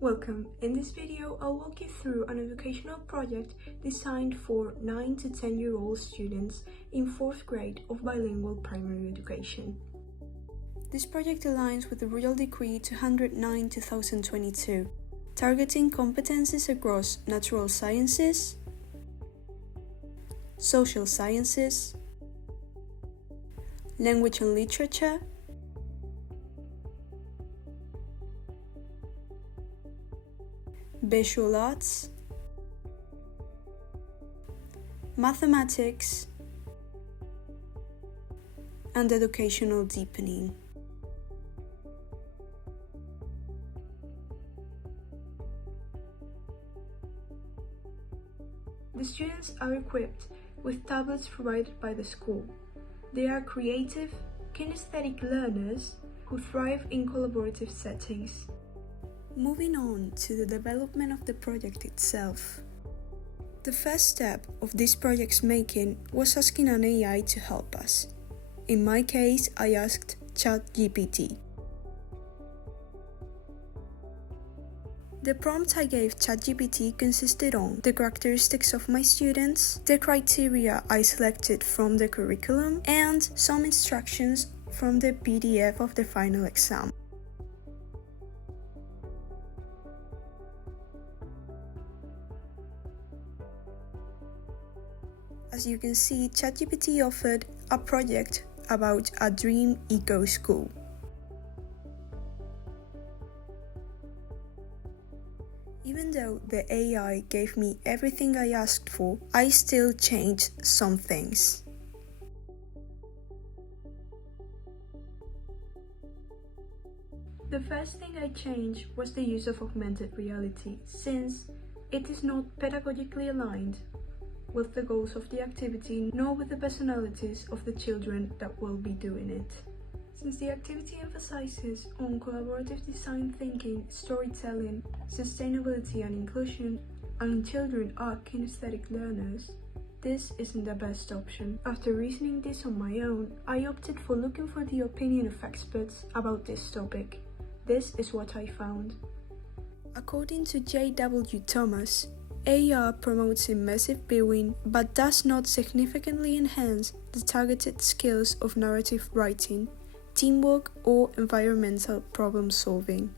Welcome. In this video, I'll walk you through an educational project designed for 9 to 10-year-old students in 4th grade of bilingual primary education. This project aligns with the Royal Decree 209/2022, targeting competencies across natural sciences, social sciences, language and literature, visual arts, mathematics, and educational deepening. The students are equipped with tablets provided by the school. They are creative, kinesthetic learners who thrive in collaborative settings. Moving on to the development of the project itself. The first step of this project's making was asking an AI to help us. In my case, I asked ChatGPT. The prompt I gave ChatGPT consisted on the characteristics of my students, the criteria I selected from the curriculum, and some instructions from the PDF of the final exam. As you can see, ChatGPT offered a project about a dream eco school. Even though the AI gave me everything I asked for, I still changed some things. The first thing I changed was the use of augmented reality, since it is not pedagogically aligned with the goals of the activity, nor with the personalities of the children that will be doing it. Since the activity emphasizes on collaborative design thinking, storytelling, sustainability and inclusion, and children are kinesthetic learners, this isn't the best option. After reasoning this on my own, I opted for looking for the opinion of experts about this topic. This is what I found. According to J.W. Thomas, AR promotes immersive viewing but does not significantly enhance the targeted skills of narrative writing, teamwork, or environmental problem solving.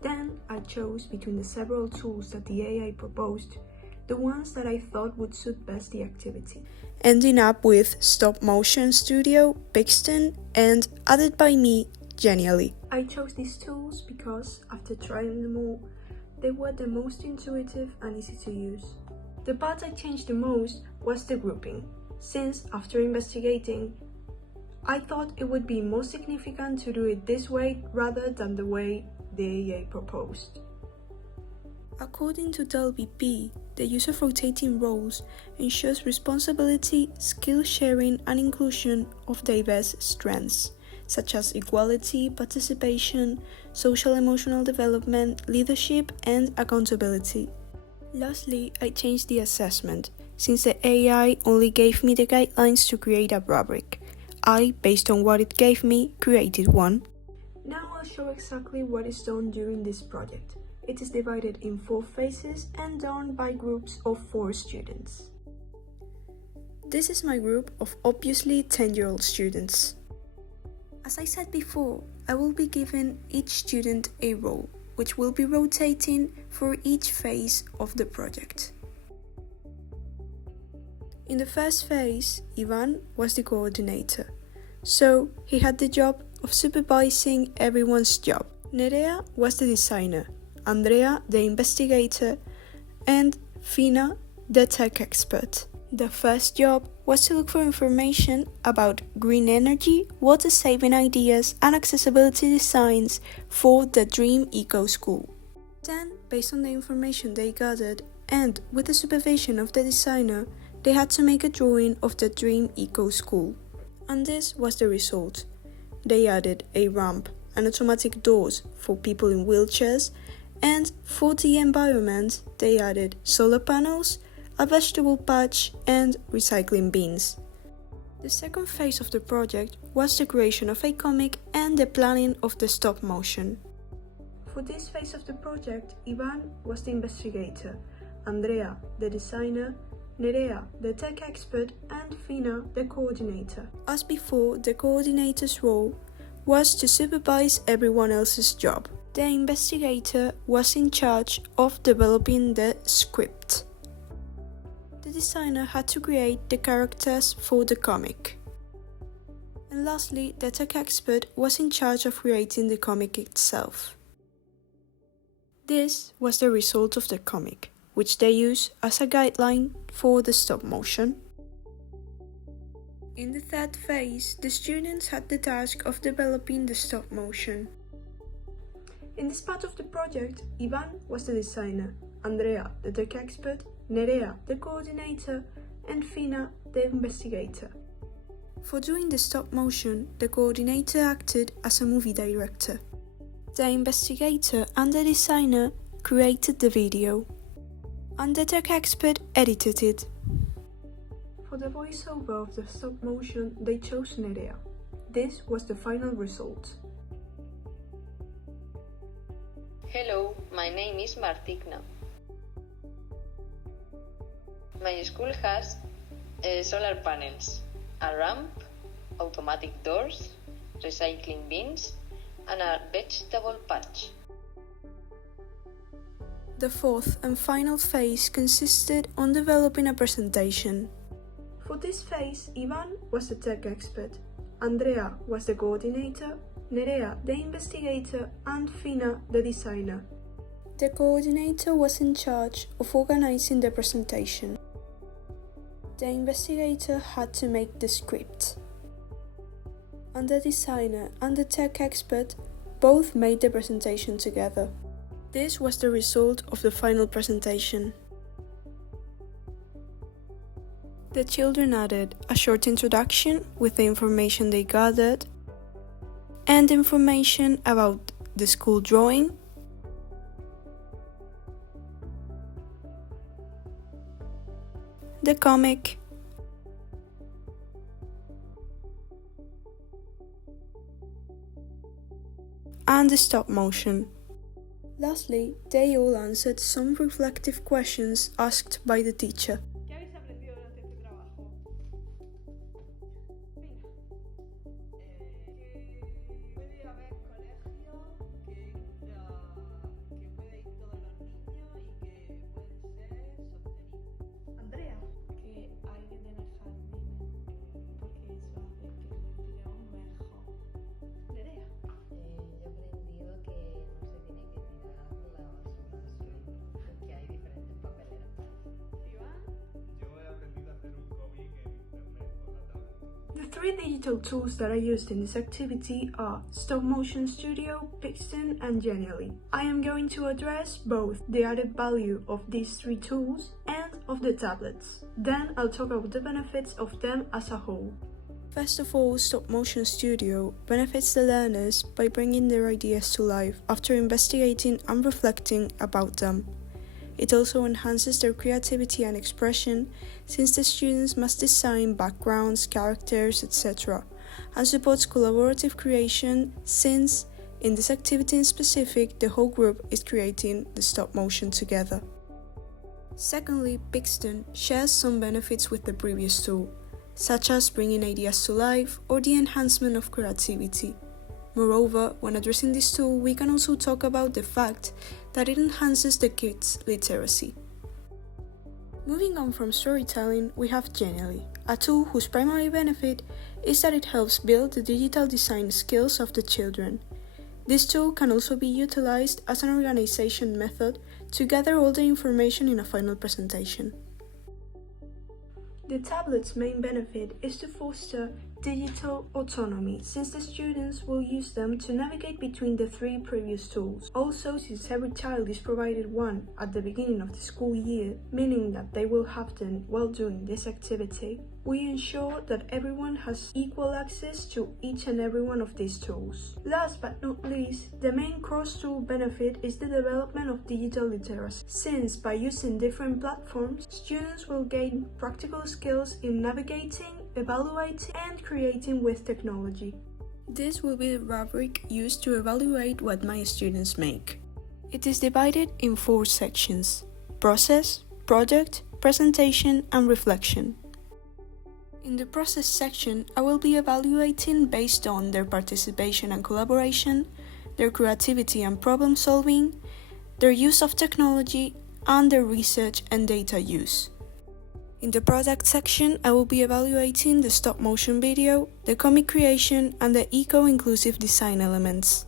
Then I chose between the several tools that the AI proposed, the ones that I thought would suit best the activity, ending up with Stop Motion Studio, Pixton, and added by me, Genially. I chose these tools because, after trying them all, they were the most intuitive and easy to use. The part I changed the most was the grouping, since after investigating, I thought it would be more significant to do it this way rather than the way the AI proposed. According to Dolby P, the use of rotating roles ensures responsibility, skill sharing, and inclusion of diverse strengths, such as equality, participation, social-emotional development, leadership, and accountability. Lastly, I changed the assessment, since the AI only gave me the guidelines to create a rubric. I, based on what it gave me, created one. Now I'll show exactly what is done during this project. It is divided in 4 phases and done by groups of 4 students. This is my group of obviously 10-year-old students. As I said before, I will be giving each student a role, which will be rotating for each phase of the project. In the first phase, Ivan was the coordinator, so he had the job of supervising everyone's job. Nerea was the designer, Andrea the investigator, and Fina the tech expert. The first job was to look for information about green energy, water-saving ideas, and accessibility designs for the Dream Eco School. Then, based on the information they gathered, and with the supervision of the designer, they had to make a drawing of the Dream Eco School. And this was the result. They added a ramp and automatic doors for people in wheelchairs, and for the environment, they added solar panels, a vegetable patch, and recycling bins. The second phase of the project was the creation of a comic and the planning of the stop motion. For this phase of the project, Ivan was the investigator, Andrea the designer, Nerea the tech expert, and Fina the coordinator. As before, the coordinator's role was to supervise everyone else's job. The investigator was in charge of developing the script. The designer had to create the characters for the comic. And lastly, the tech expert was in charge of creating the comic itself. This was the result of the comic, which they use as a guideline for the stop motion. In the third phase, the students had the task of developing the stop motion. In this part of the project, Ivan was the designer, Andrea the tech expert, Nerea the coordinator, and Fina the investigator. For doing the stop motion, the coordinator acted as a movie director. The investigator and the designer created the video, and the tech expert edited it. For the voiceover of the stop motion, they chose Nerea. This was the final result. Hello, my name is Martigna. My school has solar panels, a ramp, automatic doors, recycling bins, and a vegetable patch. The fourth and final phase consisted on developing a presentation. For this phase, Ivan was the tech expert, Andrea was the coordinator, Nerea the investigator, and Fina the designer. The coordinator was in charge of organizing the presentation. The investigator had to make the script, and the designer and the tech expert both made the presentation together. This was the result of the final presentation. The children added a short introduction with the information they gathered, and information about the school drawing, the comic, and the stop motion. Lastly, they all answered some reflective questions asked by the teacher. The three digital tools that I used in this activity are Stop Motion Studio, Pixton, and Genially. I am going to address both the added value of these three tools and of the tablets. Then I'll talk about the benefits of them as a whole. First of all, Stop Motion Studio benefits the learners by bringing their ideas to life after investigating and reflecting about them. It also enhances their creativity and expression, since the students must design backgrounds, characters, etc., and supports collaborative creation, since in this activity in specific, the whole group is creating the stop motion together. Secondly, Pixton shares some benefits with the previous tool, such as bringing ideas to life or the enhancement of creativity. Moreover, when addressing this tool, we can also talk about the fact that it enhances the kids' literacy. Moving on from storytelling, we have Genially, a tool whose primary benefit is that it helps build the digital design skills of the children. This tool can also be utilized as an organization method to gather all the information in a final presentation. The tablet's main benefit is to foster digital autonomy, since the students will use them to navigate between the three previous tools. Also, since every child is provided one at the beginning of the school year, meaning that they will have them while doing this activity, we ensure that everyone has equal access to each and every one of these tools. Last but not least, the main cross-tool benefit is the development of digital literacy, since by using different platforms, students will gain practical skills in navigating, evaluating, and creating with technology. This will be the rubric used to evaluate what my students make. It is divided in 4 sections: process, project, presentation, and reflection. In the process section, I will be evaluating based on their participation and collaboration, their creativity and problem solving, their use of technology, and their research and data use. In the product section, I will be evaluating the stop motion video, the comic creation, and the eco-inclusive design elements.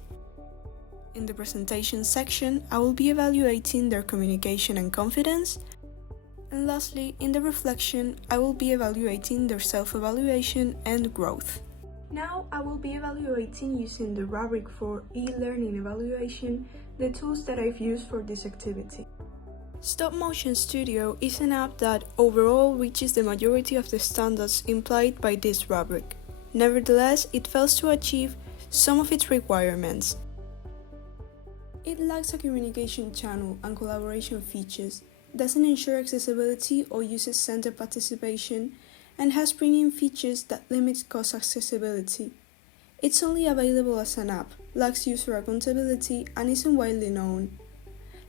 In the presentation section, I will be evaluating their communication and confidence. And lastly, in the reflection, I will be evaluating their self-evaluation and growth. Now I will be evaluating using the rubric for e-learning evaluation, the tools that I've used for this activity. Stop Motion Studio is an app that overall reaches the majority of the standards implied by this rubric. Nevertheless, it fails to achieve some of its requirements. It lacks a communication channel and collaboration features, doesn't ensure accessibility or user-centered participation, and has premium features that limit cost accessibility. It's only available as an app, lacks user accountability, and isn't widely known.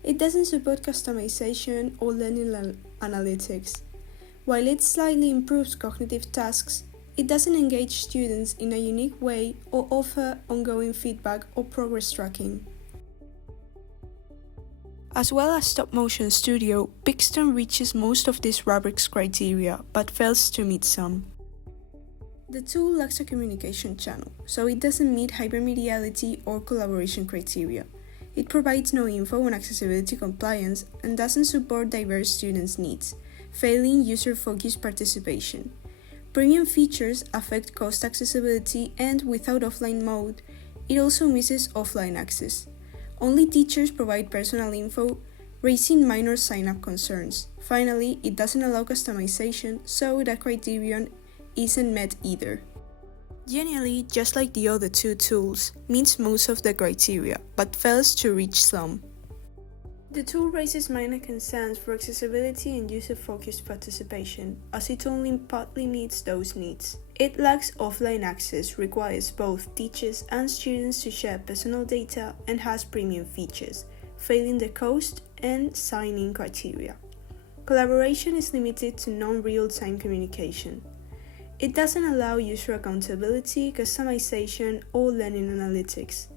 It doesn't support customization or learning analytics. While it slightly improves cognitive tasks, it doesn't engage students in a unique way or offer ongoing feedback or progress tracking. As well as Stop Motion Studio, Pixton reaches most of this rubric's criteria, but fails to meet some. The tool lacks a communication channel, so it doesn't meet hypermediality or collaboration criteria. It provides no info on accessibility compliance and doesn't support diverse students' needs, failing user-focused participation. Premium features affect cost accessibility, and without offline mode, it also misses offline access. Only teachers provide personal info, raising minor sign-up concerns. Finally, it doesn't allow customization, so that criterion isn't met either. Genially, just like the other 2 tools, meets most of the criteria, but fails to reach some. The tool raises minor concerns for accessibility and user-focused participation, as it only partly meets those needs. It lacks offline access, requires both teachers and students to share personal data, and has premium features, failing the cost and sign-in criteria. Collaboration is limited to non-real-time communication. It doesn't allow user accountability, customization, or learning analytics.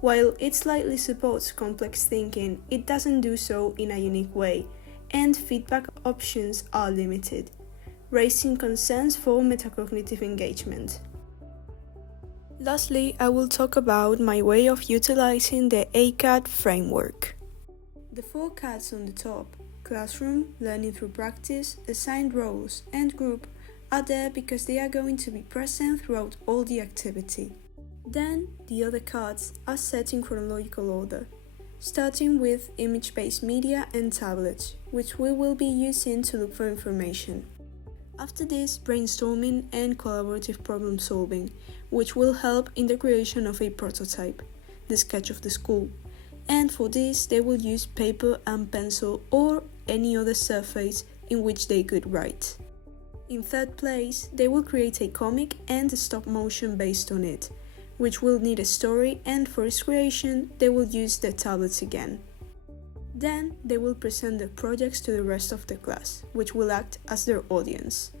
While it slightly supports complex thinking, it doesn't do so in a unique way, and feedback options are limited, raising concerns for metacognitive engagement. Lastly, I will talk about my way of utilizing the ACAD framework. The 4 CADs on the top, classroom, learning through practice, assigned roles, and group, are there because they are going to be present throughout all the activity. Then, the other cards are set in chronological order, starting with image-based media and tablets, which we will be using to look for information. After this, brainstorming and collaborative problem solving, which will help in the creation of a prototype, the sketch of the school. And for this, they will use paper and pencil or any other surface in which they could write. In third place, they will create a comic and a stop motion based on it, which will need a story, and for its creation, they will use the tablets again. Then, they will present their projects to the rest of the class, which will act as their audience.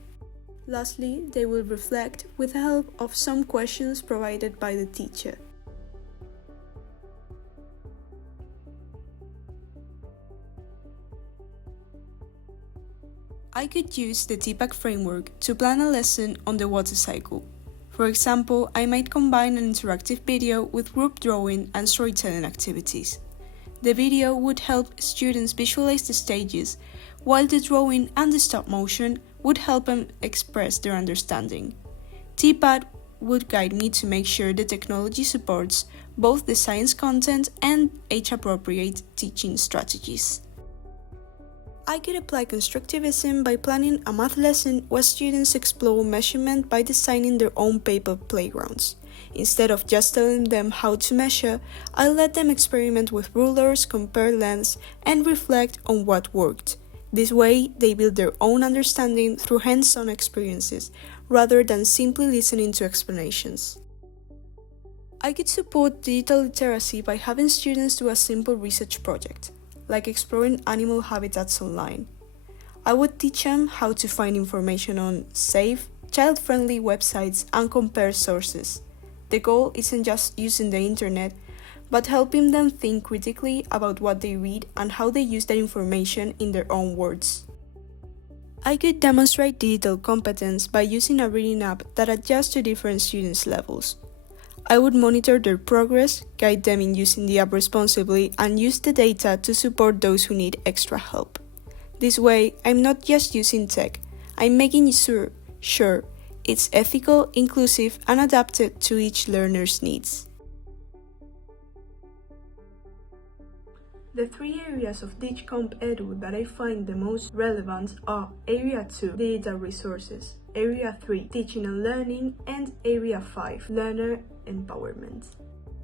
Lastly, they will reflect with the help of some questions provided by the teacher. I could use the TPAC framework to plan a lesson on the water cycle. For example, I might combine an interactive video with group drawing and storytelling activities. The video would help students visualize the stages, while the drawing and the stop motion would help them express their understanding. TPAD would guide me to make sure the technology supports both the science content and age-appropriate teaching strategies. I could apply constructivism by planning a math lesson where students explore measurement by designing their own paper playgrounds. Instead of just telling them how to measure, I let them experiment with rulers, compare lengths, and reflect on what worked. This way, they build their own understanding through hands-on experiences, rather than simply listening to explanations. I could support digital literacy by having students do a simple research project, like exploring animal habitats online. I would teach them how to find information on safe, child-friendly websites and compare sources. The goal isn't just using the internet, but helping them think critically about what they read and how they use that information in their own words. I could demonstrate digital competence by using a reading app that adjusts to different students' levels. I would monitor their progress, guide them in using the app responsibly, and use the data to support those who need extra help. This way, I'm not just using tech, I'm making sure it's ethical, inclusive, and adapted to each learner's needs. The three areas of DigComp Edu that I find the most relevant are Area 2, Digital Resources, Area 3, Teaching and Learning, and Area 5, Learner Empowerment.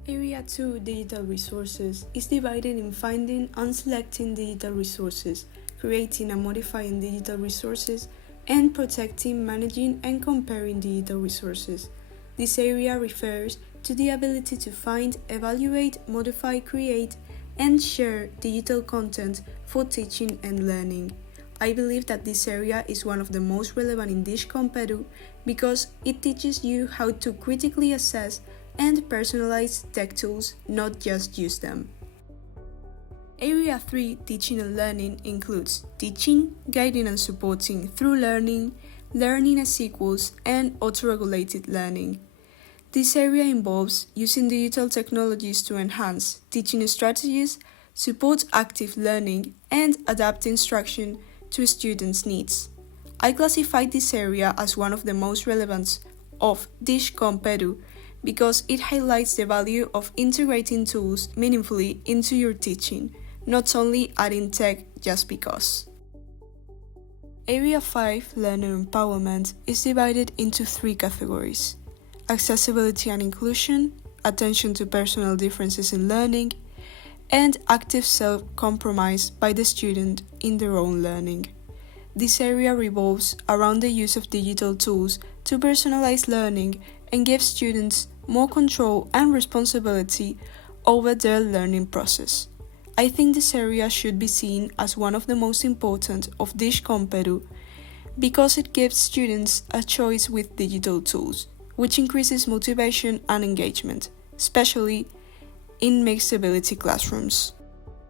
Area 2, Digital Resources, is divided in finding and selecting digital resources, creating and modifying digital resources, and protecting, managing, and comparing digital resources. This area refers to the ability to find, evaluate, modify, create, and share digital content for teaching and learning. I believe that this area is one of the most relevant in DigComp Edu because it teaches you how to critically assess and personalize tech tools, not just use them. Area 3, Teaching and Learning, includes teaching, guiding and supporting through learning, learning as equals, and auto-regulated learning. This area involves using digital technologies to enhance teaching strategies, support active learning, and adapt instruction to students' needs. I classify this area as one of the most relevant of DigComp Edu because it highlights the value of integrating tools meaningfully into your teaching, not only adding tech just because. Area 5, Learner Empowerment, is divided into three categories: accessibility and inclusion, attention to personal differences in learning, and active self-compromise by the student in their own learning. This area revolves around the use of digital tools to personalize learning and give students more control and responsibility over their learning process. I think this area should be seen as one of the most important of DigComp Edu because it gives students a choice with digital tools, which increases motivation and engagement, especially in mixed ability classrooms.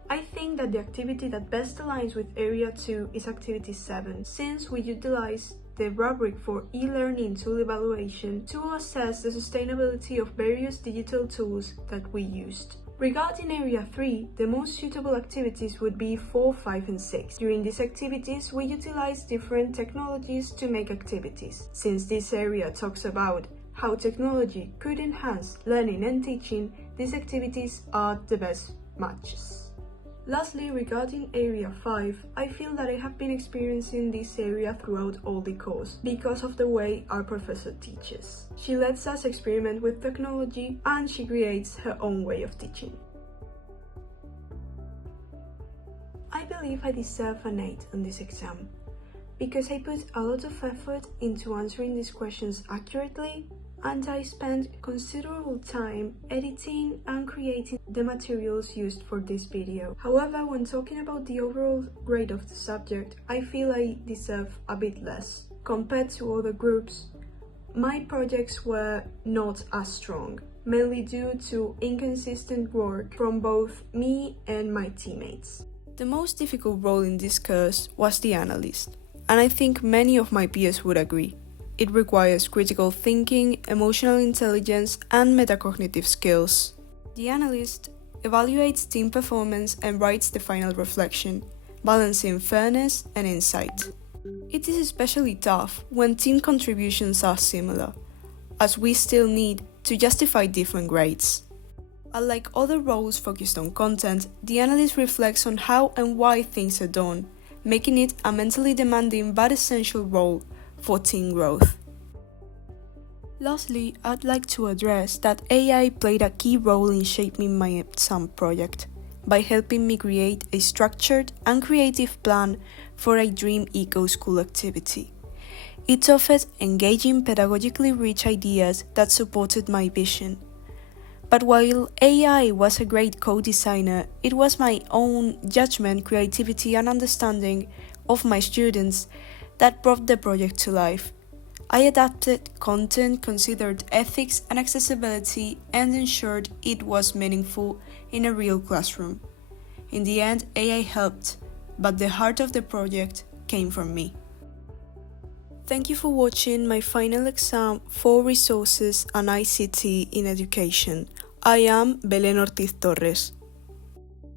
I think that the activity that best aligns with Area 2 is Activity 7, since we utilize the rubric for e-learning tool evaluation to assess the sustainability of various digital tools that we used. Regarding Area 3, the most suitable activities would be 4, 5, and 6. During these activities, we utilize different technologies to make activities. Since this area talks about how technology could enhance learning and teaching, these activities are the best matches. Lastly, regarding Area 5, I feel that I have been experiencing this area throughout all the course because of the way our professor teaches. She lets us experiment with technology and she creates her own way of teaching. I believe I deserve an 8 on this exam because I put a lot of effort into answering these questions accurately, and I spent considerable time editing and creating the materials used for this video. However, when talking about the overall grade of the subject, I feel I deserve a bit less. Compared to other groups, my projects were not as strong, mainly due to inconsistent work from both me and my teammates. The most difficult role in this course was the analyst, and I think many of my peers would agree. It requires critical thinking, emotional intelligence, and metacognitive skills. The analyst evaluates team performance and writes the final reflection, balancing fairness and insight. It is especially tough when team contributions are similar, as we still need to justify different grades. Unlike other roles focused on content, the analyst reflects on how and why things are done, making it a mentally demanding but essential role for team growth. Lastly, I'd like to address that AI played a key role in shaping my exam project by helping me create a structured and creative plan for a dream eco-school activity. It offered engaging, pedagogically rich ideas that supported my vision. But while AI was a great co-designer, it was my own judgment, creativity, and understanding of my students that brought the project to life. I adapted content, considered ethics and accessibility, and ensured it was meaningful in a real classroom. In the end, AI helped, but the heart of the project came from me. Thank you for watching my final exam for Resources and ICT in Education. I am Belén Ortiz Torres.